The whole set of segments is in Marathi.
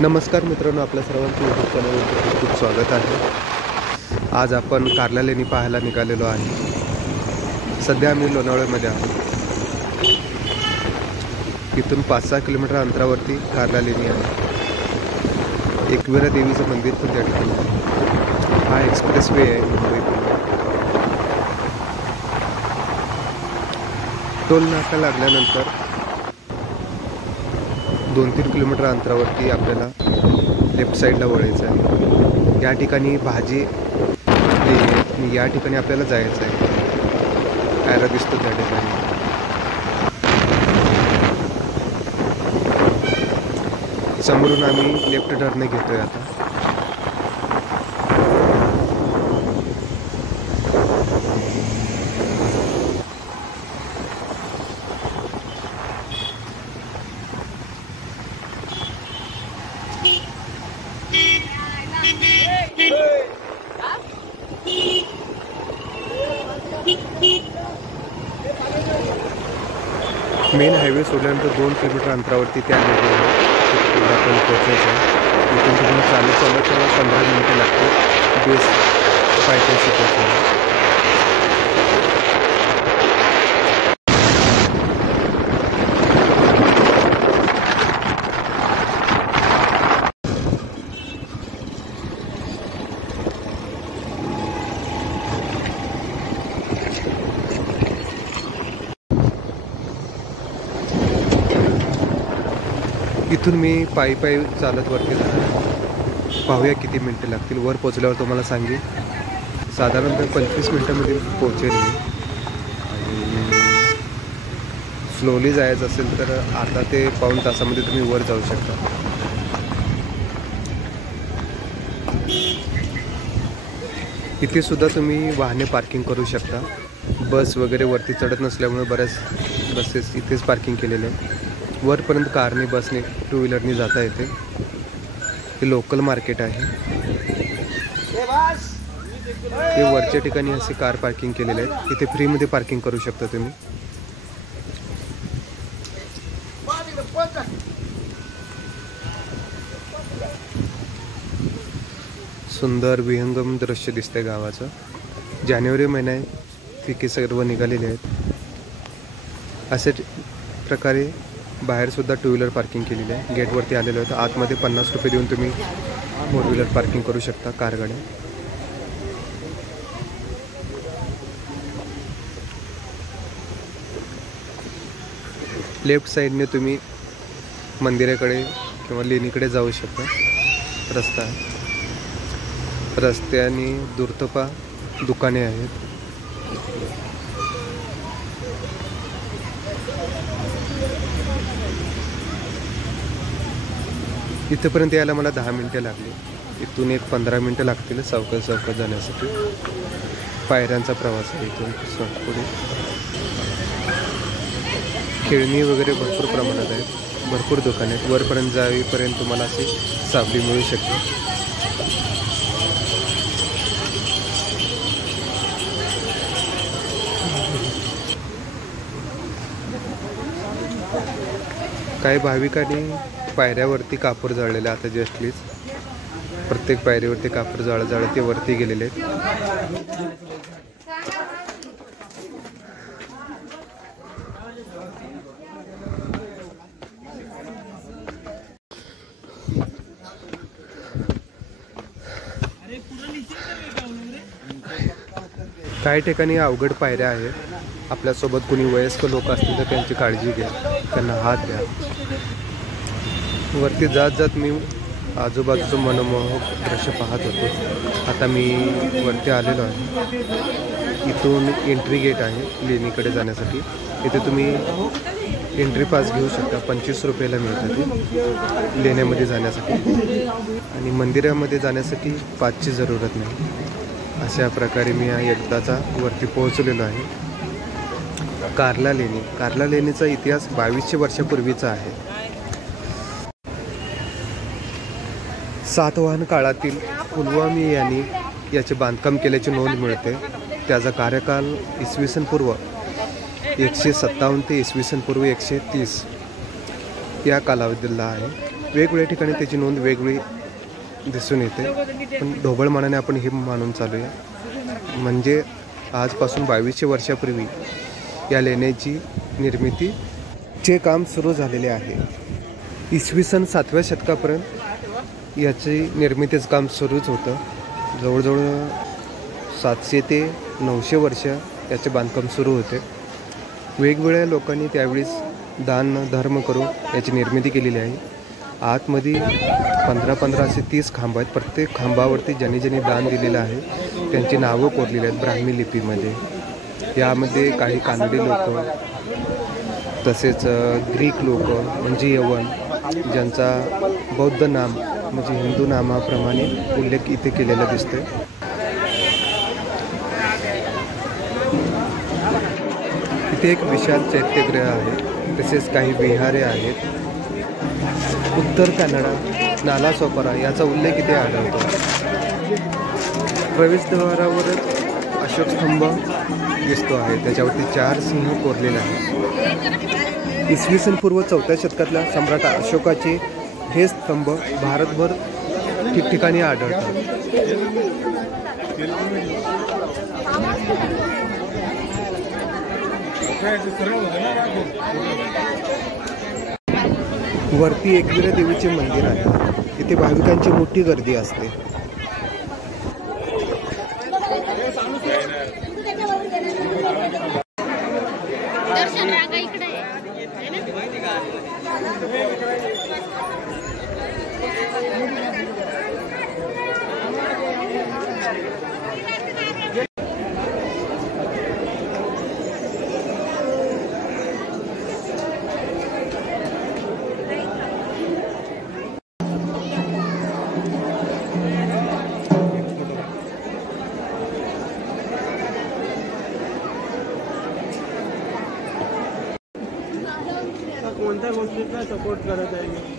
नमस्कार मित्रांनो, आपल्या सर्वांचं यूट्यूब चॅनलवर खूप खूप स्वागत आहे। आज आपण कार्ला लेणी पाहायला निघालेलो आहे। सध्या आम्ही लोणावळ्यामध्ये आहोत। इथून 5-6 किलोमीटर अंतरावरती कार्ला लेणी आहे। एकविरा देवीचं मंदिर पण त्या ठिकाणी आहे। हा एक्सप्रेस वे आहे मुंबई पुणे। टोल नाका लागल्यानंतर 2-3 किलोमीटर अंतरावरती आपल्याला लेफ्ट साईडला वळायचं आहे। या ठिकाणी भाजी आणि या ठिकाणी आपल्याला जायचं आहे। ॲरो दिसतो त्या ठिकाणी। समोरून आम्ही लेफ्ट टर्न घेतोय आता। मेन हायवे सोडल्यानंतर 2 किलोमीटर अंतरावरती त्या आपण पोहोचायचं आहे। इथून तुम्हाला चालत 15 मिनिटं लागतील बेस पायथ्याशी पोहोचायला। इथून मी पायी चालत वरती जाणार। पाहूया किती मिनटं लागतील। वर पोचल्यावर तुम्हाला सांगेन। साधारणतः 25 मिनटामध्ये पोहोचेल मी। आणि स्लोली जायचं असेल तर अर्धा ते पाऊण तासामध्ये तुम्ही वर जाऊ शकता। इथे सुद्धा तुम्ही वाहने पार्किंग करू शकता। बस वगैरे वरती चढत नसल्यामुळे बऱ्याच बसेस इथेच पार्किंग केलेले आहे। वरपर्यंत कारने बसने टू व्हीलरनी जाता येते। हे लोकल मार्केट आहे। हे वरच्या ठिकाणी असे कार पार्किंग केलेले आहेत। इथे फ्रीमध्ये पार्किंग करू शकता तुम्ही। सुंदर विहंगम दृश्य दिसतंय गावाचं। जानेवारी महिना आहे, पिके सर्व निघालेले आहेत। असे प्रकारे बाहेर सुद्धा टू व्हीलर पार्किंग केलेली आहे। गेटवरती आलेलो आहे। आतमध्ये 50 रुपये देऊन तुम्ही 4 व्हीलर पार्किंग करू शकता, कार गाड्या। लेफ्ट साईडने तुम्ही मंदिराकडे किंवा लेणीकडे जाऊ शकता। रस्ता आहे। रस्त्याने दूरतपा दुकाने आहेत। इथपर्यंत यायला मला 10 मिनिटं लागली। इथून एक 15 मिनिटं लागतील चौकात जाण्यासाठी। पायऱ्यांचा प्रवास आहे इथून पुढे। खेळणी वगैरे भरपूर प्रमाणात आहेत। भरपूर दुकाने आहेत। वरपर्यंत जाईपर्यंत तुम्हाला अशी सावली मिळू शकते। काही भाविकांनी पायऱ्यावरती कापूर जाळलेले आता जस्टलीच। प्रत्येक पायरीवरती कापूर जाळत ते वरती गेलेले आहेत। काही ठिकाणी अवघड पायऱ्या आहेत। आपल्यासोबत कोणी वयस्कर लोक असतील तर त्यांची काळजी घ्या, त्यांना हात द्या। वरती जात मी आजूबाजूचं मनमोहक दृश्य पाहत होतो। आता मी वरती आलेलो आहे। इथून एंट्री गेट आहे लेणीकडे जाण्यासाठी। इथे तुम्ही एंट्री पास घेऊ शकता। 25 रुपयाला मिळतं ते लेण्यामध्ये जाण्यासाठी। आणि मंदिरामध्ये जाण्यासाठी पासची जरूरत नाही। अशा प्रकारे मी एकदाचा वरती पोहोचलेलो आहे। कार्ला लेणीचा इतिहास 2200 वर्षापूर्वीचा आहे। सातवाहन काळातील पुलवामी यांनी याचे बांधकाम केल्याची नोंद मिळते। त्याचा कार्यकाल इसवी सन पूर्व 157 ते इसवी सन पूर्व 130 या कालावधीला आहे। वेगवेगळ्या ठिकाणी त्याची नोंद वेगळी दिसून येते, पण ढोबळ मानाने आपण हे मानून चालूया. म्हणजे आजपासून 2200 वर्षापूर्वी या लेण्याची निर्मितीचे काम सुरू झालेले आहे. इसवी सन 7व्या शतकापर्यंत याची निर्मितीचं काम सुरूच होतं. जवळजवळ 700 ते 900 वर्ष याचे बांधकाम सुरू होते. वेगवेगळ्या लोकांनी त्यावेळेस दान धर्म करून याची निर्मिती केलेली आहे. आतमध्ये 15-15 असे 30 खांब आहेत. प्रत्येक खांबावरती ज्यांनी ज्यांनी दान दिलेलं आहे त्यांची नावं कोरलेली आहेत ब्राह्मी लिपीमध्ये. यामध्ये काही कानडी लोक, तसेच ग्रीक लोक म्हणजे यवन, ज्यांचा बौद्ध नाम म्हणजे हिंदू नामाप्रमाणे उल्लेख इथे केलेला दिसतोय. इथे एक विशाल चैत्यगृह आहे, तसेच काही विहारे आहेत. उत्तर कन्नडा, नालासोपारा याचा उल्लेख इथे आढळतो. प्रवेशद्वारावरच अशोक स्तंभ दिसतो आहे, त्याच्यावरती 4 सिंह कोरलेले आहेत. इसवी सन पूर्व 4थ्या शतकातल्या सम्राट अशोकाचे हे स्तंभ भारतभर ठिकठिकाणी आढळतात. वरती एकविरा देवीचे मंदिर आहे. इथे भाविकांची मोठी गर्दी असते. कोणत्या गोष्टीला सपोर्ट करत आहे मी?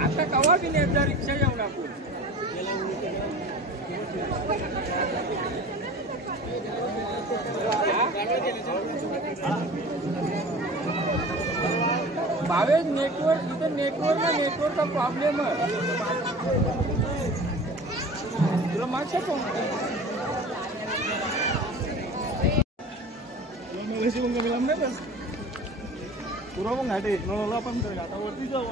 आता कवा बी नेता रिक्षा जाऊन आपण भावेश नेटवर्क इधर नेटवर्क का प्रॉब्लेम है तुला मागच्या फोन मगाशी मग मिळालं नाही का पुरा मग घाटे नळला पण कर घाटावरती जाऊ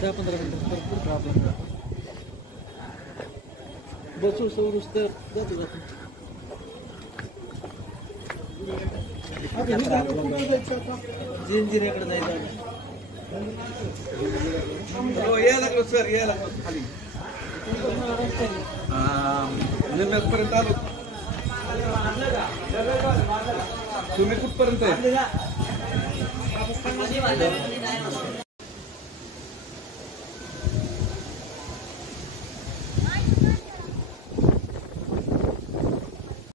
10-15 मिनिटं भरपूर ट्रॅफिक बसू सवरूस तर जातो जिंजिऱ्याकडे जायचं यायला लागलो सर यायला लागलो खाली पर्यंत आलो तुम्ही कुठपर्यंत आहे